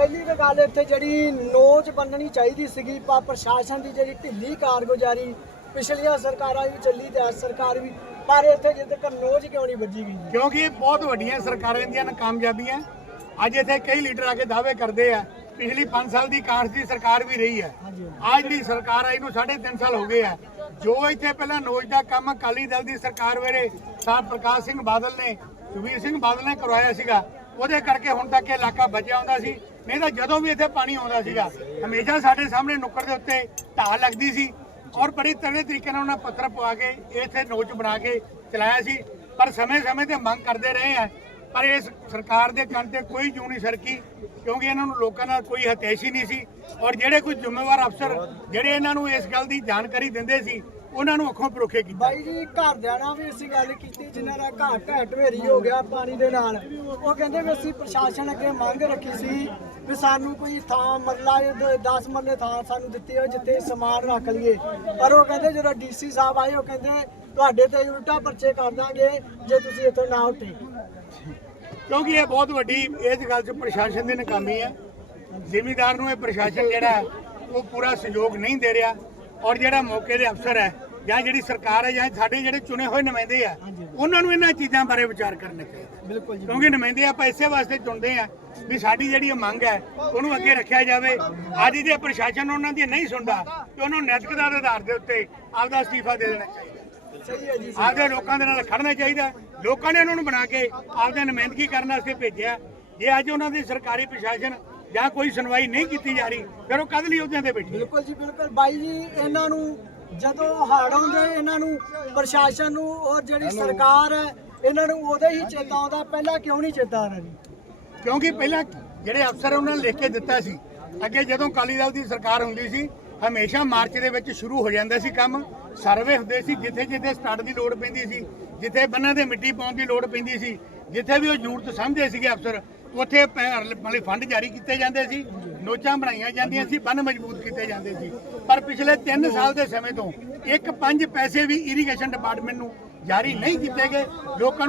ਪਹਿਲੀ ਤਾਂ ਗੱਲ ਇੱਥੇ ਜਿਹੜੀ ਨੋਚ ਬੰਨਣੀ ਚਾਹੀਦੀ ਸੀਗੀ ਪਰ ਪ੍ਰਸ਼ਾਸਨ ਦੀ ਜਿਹੜੀ ਢਿੱਲੀ ਕਾਰਗੁਜ਼ਾਰੀ ਪਿਛਲੀਆਂ ਸਰਕਾਰਾਂ ਵੀ ਚੱਲੀ ਤੇ ਇਸ ਸਰਕਾਰ ਵੀ ਪਰ ਇੱਥੇ ਜਿੱਦ ਤੱਕ ਨੋਚ ਕਿਉਂ ਨਹੀਂ ਵੱਜੀ ਗਈ? ਕਿਉਂਕਿ ਇਹ ਬਹੁਤ ਵੱਡੀਆਂ ਸਰਕਾਰਾਂ ਦੀਆਂ ਨਾਕਾਮਯਾਬੀਆਂ। ਅੱਜ ਇੱਥੇ ਕਈ ਲੀਡਰ ਆ ਕੇ ਦਾਅਵੇ ਕਰਦੇ ਆ ਪਿਛਲੀ 5 ਸਾਲ ਦੀ ਕਾਂਗਰਸ ਦੀ ਸਰਕਾਰ ਵੀ ਰਹੀ ਹੈ। ਅੱਜ ਜਿਹੜੀ ਸਰਕਾਰ ਆਈ ਨੂੰ 3.5 ਸਾਲ ਹੋ ਗਏ ਆ। ਜੋ ਇੱਥੇ ਪਹਿਲਾਂ ਨੋਜ ਦਾ ਕੰਮ ਅਕਾਲੀ ਦਲ ਦੀ ਸਰਕਾਰ ਵੇਲੇ ਸਾਹਿਬ ਪ੍ਰਕਾਸ਼ ਸਿੰਘ ਬਾਦਲ ਨੇ ਸੁਖਬੀਰ ਸਿੰਘ ਬਾਦਲ ਨੇ ਕਰਵਾਇਆ ਸੀਗਾ ਉਹਦੇ ਕਰਕੇ ਹੁਣ ਤੱਕ ਇਹ ਇਲਾਕਾ ਬਚਿਆ ਹੁੰਦਾ ਸੀ। ਨਹੀਂ ਤਾਂ ਜਦੋਂ ਵੀ ਇੱਥੇ ਪਾਣੀ ਆਉਂਦਾ ਸੀਗਾ, ਹਮੇਸ਼ਾ ਸਾਡੇ ਸਾਹਮਣੇ ਨੁੱਕਰ ਦੇ ਉੱਤੇ ਢਾਹ ਲੱਗਦੀ ਸੀ ਔਰ ਬੜੀ ਤਗੜੇ ਤਰੀਕੇ ਨਾਲ ਉਹਨਾਂ ਪੱਥਰ ਪਵਾ ਕੇ ਇੱਥੇ ਨੋਚ ਬਣਾ ਕੇ ਚਲਾਇਆ ਸੀ। ਪਰ ਸਮੇਂ-ਸਮੇਂ ਤੇ ਮੰਗ ਕਰਦੇ ਰਹੇ ਆ। ਪਰ ਇਸ ਸਰਕਾਰ ਦੇ ਕੰਨ ਤੇ ਕੋਈ ਜੂੰ ਨਹੀਂ ਸਰਕੀ, ਕਿਉਂਕਿ ਇਹਨਾਂ ਨੂੰ ਲੋਕਾਂ ਨਾਲ ਕੋਈ ਹਤੈਸ਼ੀ ਨਹੀਂ ਸੀ। ਔਰ ਜਿਹੜੇ ਕੋਈ ਜ਼ਿੰਮੇਵਾਰ ਅਫਸਰ, ਜਿਹੜੇ ਇਹਨਾਂ ਨੂੰ ਇਸ ਗੱਲ ਦੀ ਜਾਣਕਾਰੀ ਦਿੰਦੇ ਸੀ ਉਹਨਾਂ ਨੂੰ ਅੱਖੋਂ ਪਰੋਖੇ ਕੀਤਾ। ਬਾਈ ਜੀ ਘਰਦਿਆਂ ਨਾਲ ਵੀ ਅਸੀਂ ਗੱਲ ਕੀਤੀ ਜਿਨ੍ਹਾਂ ਦਾ ਘਰ ਢਹਿ ਢੇਰੀ ਹੋ ਗਿਆ ਪਾਣੀ ਦੇ ਨਾਲ। ਉਹ ਕਹਿੰਦੇ ਵੀ ਅਸੀਂ ਪ੍ਰਸ਼ਾਸਨ ਅੱਗੇ ਮੰਗ ਰੱਖੀ ਸੀ ਵੀ ਸਾਨੂੰ ਕੋਈ ਥਾਂ ਮਰਲਾ 10 ਮਰਲੇ ਥਾਂ ਸਾਨੂੰ ਦਿੱਤੀ ਹੋਵੇ ਜਿੱਥੇ ਸਮਾਨ ਰੱਖ ਲਈਏ। ਪਰ ਉਹ ਕਹਿੰਦੇ ਜਦੋਂ ਡੀਸੀ ਸਾਹਿਬ ਆਏ ਉਹ ਕਹਿੰਦੇ ਤੁਹਾਡੇ ਤੇ ਉਲਟਾ ਪਰਚੇ ਕਰ ਦਾਂਗੇ ਜੇ ਤੁਸੀਂ ਇੱਥੋਂ ਨਾ ਉੱਠੇ। ਕਿਉਂਕਿ ਇਹ ਬਹੁਤ ਵੱਡੀ ਇਸ ਗੱਲ 'ਚ ਪ੍ਰਸ਼ਾਸਨ ਦੀ ਨਾਕਾਮੀ ਹੈ। ਜ਼ਿਮੀਦਾਰ ਨੂੰ ਇਹ ਪ੍ਰਸ਼ਾਸਨ ਜਿਹੜਾ ਉਹ ਪੂਰਾ ਸਹਿਯੋਗ ਨਹੀਂ ਦੇ ਰਿਹਾ। ਔਰ ਜਿਹੜਾ ਮੌਕੇ ਦੇ ਅਫਸਰ ਹੈ ਜਾਂ ਜਿਹੜੀ ਸਰਕਾਰ ਹੈ ਜਾਂ ਸਾਡੇ ਜਿਹੜੇ ਚੁਣੇ ਹੋਏ ਨੁਮਾਇੰਦੇ ਆ ਉਹਨਾਂ ਨੂੰ ਇਹਨਾਂ ਚੀਜ਼ਾਂ ਬਾਰੇ ਵਿਚਾਰ ਕਰਨਾ ਚਾਹੀਦਾ ਬਿਲਕੁਲ ਜੀ ਕਿਉਂਕਿ ਨੁਮਾਇੰਦੇ ਆਪਾਂ ਇਸੇ ਵਾਸਤੇ ਚੁਣਦੇ ਆ ਵੀ ਸਾਡੀ ਜਿਹੜੀ ਮੰਗ ਹੈ ਉਹਨੂੰ ਅੱਗੇ ਰੱਖਿਆ ਜਾਵੇ। ਅੱਜ ਜੇ ਪ੍ਰਸ਼ਾਸਨ ਉਹਨਾਂ ਦੀ ਨਹੀਂ ਸੁਣਦਾ ਤੇ ਉਹਨੂੰ ਨੈਤਿਕਤਾ ਦੇ ਆਧਾਰ ਦੇ ਉੱਤੇ ਆਪਦਾ ਅਸਤੀਫਾ ਦੇ ਦੇਣਾ ਚਾਹੀਦਾ। ਸਹੀ ਹੈ ਜੀ ਆਪਦੇ ਲੋਕਾਂ ਦੇ ਨਾਲ ਖੜਨਾ ਚਾਹੀਦਾ। ਲੋਕਾਂ ਨੇ ਉਹਨਾਂ ਨੂੰ ਬਣਾ ਕੇ ਆਪਦੇ ਨੁਮਾਇੰਦਗੀ ਕਰਨ ਵਾਸਤੇ ਭੇਜਿਆ। ਜੇ ਅੱਜ ਉਹਨਾਂ ਦੀ ਸਰਕਾਰੀ ਪ੍ਰਸ਼ਾਸਨ ਜਾਂ ਕੋਈ ਸੁਣਵਾਈ ਨਹੀਂ ਕੀਤੀ ਜਾ ਰਹੀ ਫਿਰ ਉਹ ਕਦ ਲਈ ਉਹਦਿਆਂ ਤੇ ਬੈਠੀ ਬਿਲਕੁਲ ਜੀ ਬਿਲਕੁਲ। ਬਾਈ ਜੀ ਇਹਨਾਂ ਨੂੰ ਜਦੋਂ ਹੜ੍ਹ ਆਉਂਦੇ ਇਹਨਾਂ ਨੂੰ ਪ੍ਰਸ਼ਾਸਨ ਨੂੰ ਔਰ ਜਿਹੜੀ ਸਰਕਾਰ ਹੈ ਇਹਨਾਂ ਨੂੰ ਉਹਦੇ ਹੀ ਚੇਤਾ ਆਉਂਦਾ ਪਹਿਲਾਂ ਕਿਉਂ ਨਹੀਂ ਚੇਤਾ ਆਉਂਦਾ ਜੀ? ਕਿਉਂਕਿ ਪਹਿਲਾਂ ਜਿਹੜੇ ਅਫਸਰ ਉਹਨਾਂ ਨੇ ਲਿਖ ਕੇ ਦਿੱਤਾ ਸੀ ਅੱਗੇ ਜਦੋਂ ਅਕਾਲੀ ਦਲ ਦੀ ਸਰਕਾਰ ਹੁੰਦੀ ਸੀ ਹਮੇਸ਼ਾ ਮਾਰਚ ਦੇ ਵਿੱਚ ਸ਼ੁਰੂ ਹੋ ਜਾਂਦਾ ਸੀ ਕੰਮ ਸਰਵੇ ਹੁੰਦੇ ਸੀ ਜਿੱਥੇ ਜਿੱਥੇ ਸਟੱਡ ਦੀ ਲੋੜ ਪੈਂਦੀ ਸੀ ਜਿੱਥੇ ਬੰਨਾਂ ਦੇ ਮਿੱਟੀ ਪਾਉਣ ਦੀ ਲੋੜ ਪੈਂਦੀ ਸੀ ਜਿੱਥੇ ਵੀ ਉਹ ਜ਼ਰੂਰਤ ਸਮਝਦੇ ਸੀਗੇ ਅਫਸਰ ਉੱਥੇ ਪੈ- ਫੰਡ ਜਾਰੀ ਕੀਤੇ ਜਾਂਦੇ ਸੀ, ਨੋਚਾਂ ਬਣਾਈਆਂ ਜਾਂਦੀਆਂ ਸੀ, ਬੰਨ ਮਜ਼ਬੂਤ ਕੀਤੇ ਜਾਂਦੇ ਸੀ। ਪਰ ਪਿਛਲੇ 3 ਸਾਲ ਦੇ ਸਮੇਂ ਤੋਂ ਇੱਕ ਪੰਜ ਪੈਸੇ ਵੀ ਇਰੀਗੇਸ਼ਨ ਡਿਪਾਰਟਮੈਂਟ ਨੂੰ ਜਾਰੀ ਨਹੀਂ ਕੀਤੇ ਗਏ। ਲੋਕਾਂ ਨੂੰ